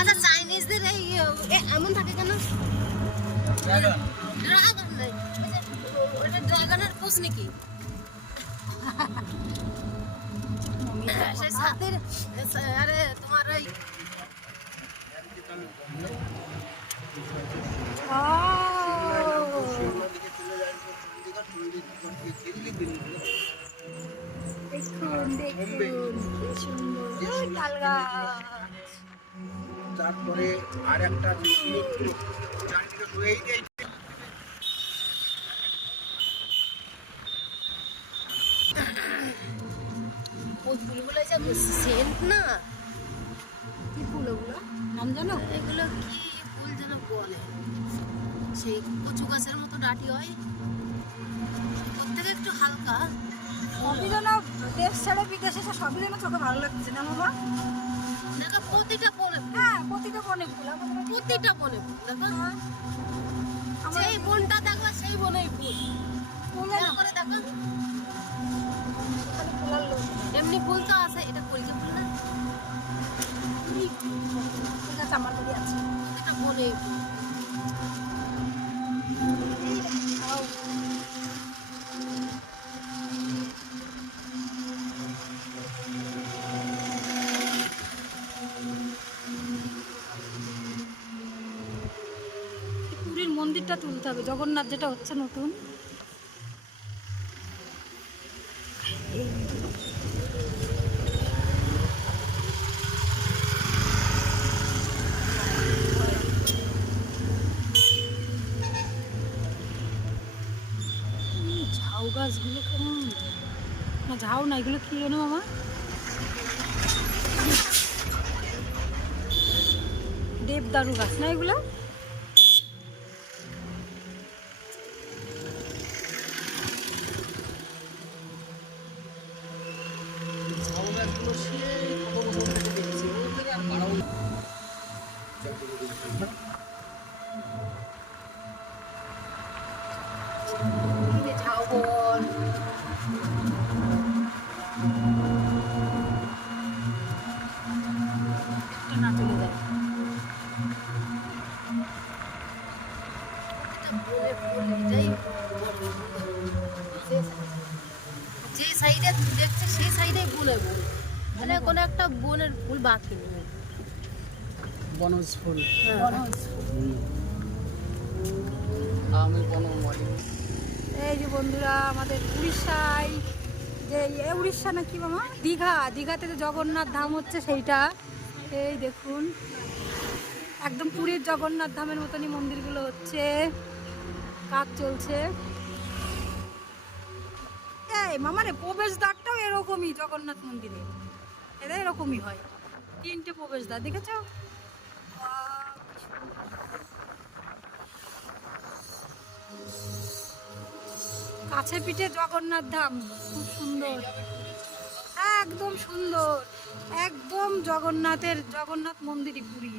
আচ্ছা, চাইনিজদের এমন থাকে কেন? ড্রাগন নাই ওটা ড্রাগনের খোঁজ নাকি? সেই সাথের আরে তোমার ওই তারপরে আর একটা চারদিকে ফুলগুলো যে সেন্ট না? কি ফুল ওগুলো নাম জানো? এগুলো কি ফুল যেন বলে? সেই কচু গাছের মতো ডাটি হয়। প্রত্যেকে একটু হালকা। সবই যেন দেশ ছেড়ে বিদেশে সবই যেন চোখে ভালো লাগছে না মামা দেখো প্রতিটা বনে হ্যাঁ প্রতিটা বনে ফুল। প্রতিটা বনে ফুল দেখো। সেই বনটা দেখো সেই বনেই ফুল। দেখো ফুল তো আছে, এটা কলকে ফুল না। ঠিক আছে, আমার বাড়ি আছে। ফুল আও। পুরীর মন্দিরটা তুলতে হবে, জগন্নাথ যেটা হচ্ছে নতুন। ঝাউ গাছগুলো কেমন? না ঝাউ না, এগুলো কি জানো মামা? দেবদারু গাছ না এগুলো? এই যে সাইডে দেখছে সেই সাইডে বনে বন মানে কোনো একটা বনের ফুল বাকি নেই। বনজ ফুল। হ্যাঁ। আমি বনমালী এই যে বন্ধুরা আমাদের উড়িষ্যায় যে উড়িষ্যা নাকি মামা দীঘা। দীঘাতে যে জগন্নাথ ধাম হচ্ছে সেইটা। এই দেখুন একদম পুরীর জগন্নাথ ধামের মতনই মন্দিরগুলো হচ্ছে। কাজ চলছে। এই প্রবেশদ্বারটাও এরকমই জগন্নাথ মন্দিরে। এটা এরকমই হয়। তিনটে প্রবেশদ্বার, দেখেছ? কাছে পিঠে জগন্নাথ ধাম, খুব সুন্দর। একদম সুন্দর। একদম জগন্নাথের, জগন্নাথ মন্দিরই পুরী।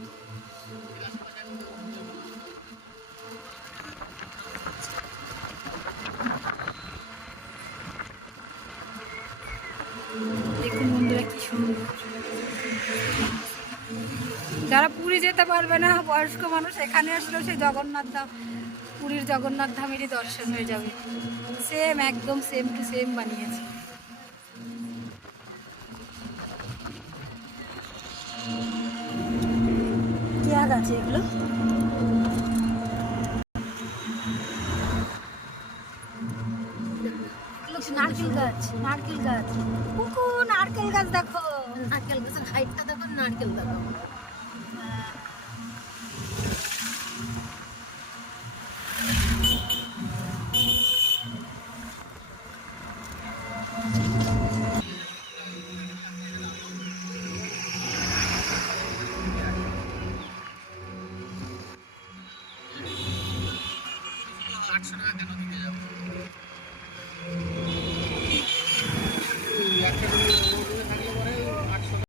যারা পুরী যেতে পারবে না, বয়স্ক মানুষ এখানে আসলেও সেই জগন্নাথ ধাম, পুরীর জগন্নাথ ধামেরই দর্শন হয়ে যাবে। সেম একদম সেম টু সেম বানিয়েছে। গাছে এগুলো? নারকেল গাছ নারকেল গাছ। নারকেল গাছ দেখো। নারকেল গাছের হাইটটা দেখো, নারকেল দেখো। আটশো টাকা কেন